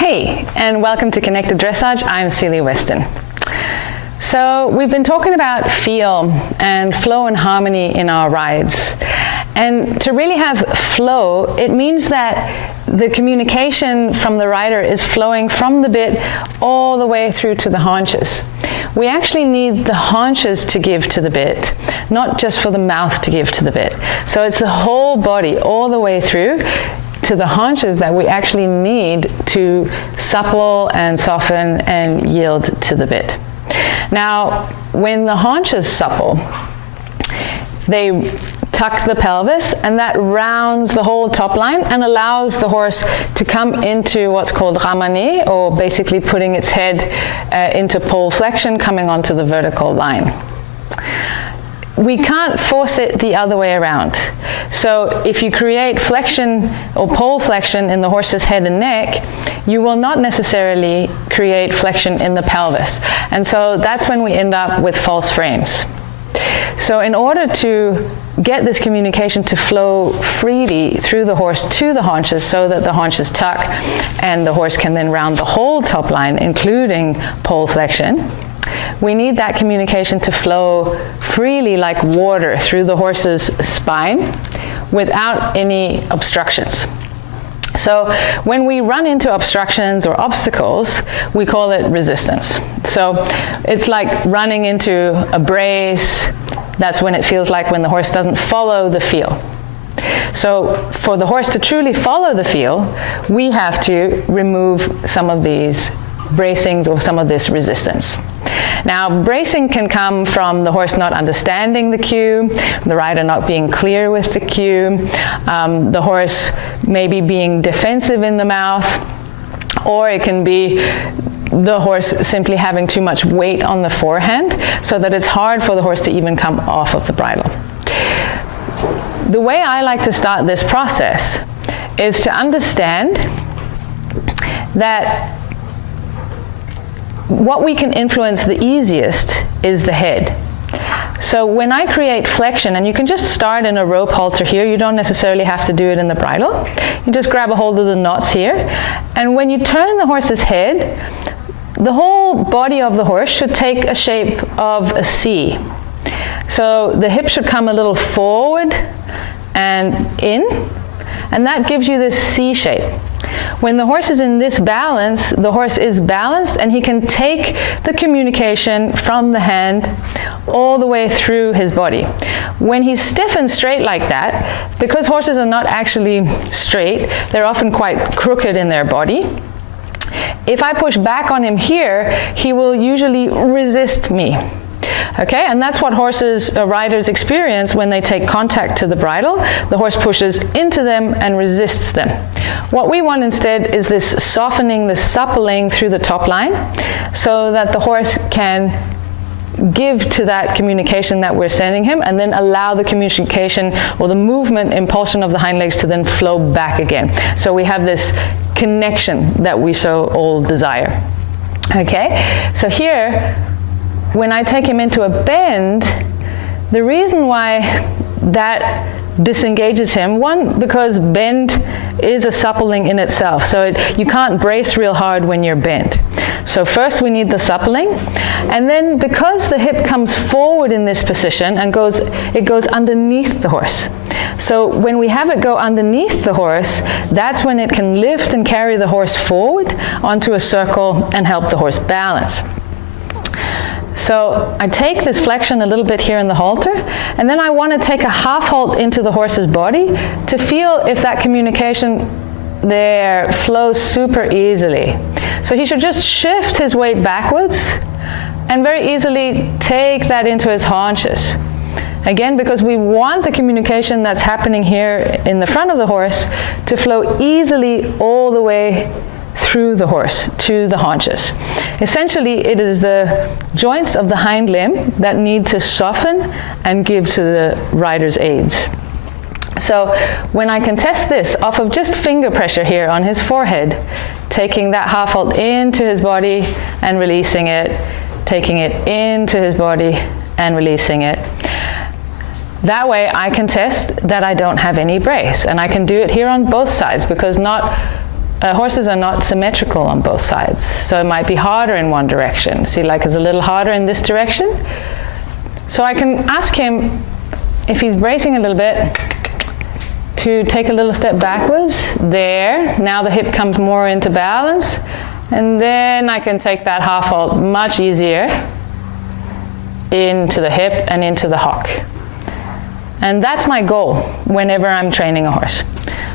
Hey, and welcome to Connected Dressage. I'm Celia Weston. So we've been talking about feel and flow and harmony in our rides. And to really have flow, it means that the communication from the rider is flowing from the bit all the way through to the haunches. We actually need the haunches to give to the bit, not just for the mouth to give to the bit. So it's the whole body all the way through to the haunches that we actually need to supple and soften and yield to the bit. Now, when the haunches supple, they tuck the pelvis, and that rounds the whole top line and allows the horse to come into what's called ramené, or basically putting its head into pole flexion, coming onto the vertical line. We can't force it the other way around. So if you create flexion or pole flexion in the horse's head and neck, you will not necessarily create flexion in the pelvis. And so that's when we end up with false frames. So in order to get this communication to flow freely through the horse to the haunches so that the haunches tuck and the horse can then round the whole top line, including pole flexion, we need that communication to flow freely like water through the horse's spine without any obstructions. So when we run into obstructions or obstacles, we call it resistance. So it's like running into a brace. That's when it feels like when the horse doesn't follow the feel. So for the horse to truly follow the feel, we have to remove some of these bracings or some of this resistance. Now, bracing can come from the horse not understanding the cue, the rider not being clear with the cue, the horse maybe being defensive in the mouth, or it can be the horse simply having too much weight on the forehand so that it's hard for the horse to even come off of the bridle. The way I like to start this process is to understand that what we can influence the easiest is the head. So when I create flexion, and you can just start in a rope halter here, you don't necessarily have to do it in the bridle. You just grab a hold of the knots here, and when you turn the horse's head, the whole body of the horse should take a shape of a C. So the hip should come a little forward and in, and that gives you this C shape. When the horse is in this balance, the horse is balanced and he can take the communication from the hand all the way through his body. When he's stiff and straight like that, because horses are not actually straight, they're often quite crooked in their body. If I push back on him here, he will usually resist me. Okay, and that's what riders experience when they take contact to the bridle. The horse pushes into them and resists them. What we want instead is this softening, this suppling through the top line so that the horse can give to that communication that we're sending him and then allow the communication or the movement impulsion of the hind legs to then flow back again. So we have this connection that we so all desire. Okay, so here, when I take him into a bend, the reason why that disengages him, one, because bend is a suppling in itself. So you can't brace real hard when you're bent. So first we need the suppling, and then because the hip comes forward in this position and it goes underneath the horse. So when we have it go underneath the horse, that's when it can lift and carry the horse forward onto a circle and help the horse balance. So I take this flexion a little bit here in the halter, and then I want to take a half halt into the horse's body to feel if that communication there flows super easily. So he should just shift his weight backwards and very easily take that into his haunches. Again, because we want the communication that's happening here in the front of the horse to flow easily all the way through the horse to the haunches. Essentially, it is the joints of the hind limb that need to soften and give to the rider's aids. So when I can test this off of just finger pressure here on his forehead, taking that half halt into his body and releasing it, taking it into his body and releasing it. That way I can test that I don't have any brace, and I can do it here on both sides, because not horses are not symmetrical on both sides, so it might be harder in one direction. See, like it's a little harder in this direction. So I can ask him, if he's bracing a little bit, to take a little step backwards. There, now the hip comes more into balance, and then I can take that half halt much easier into the hip and into the hock. And that's my goal whenever I'm training a horse.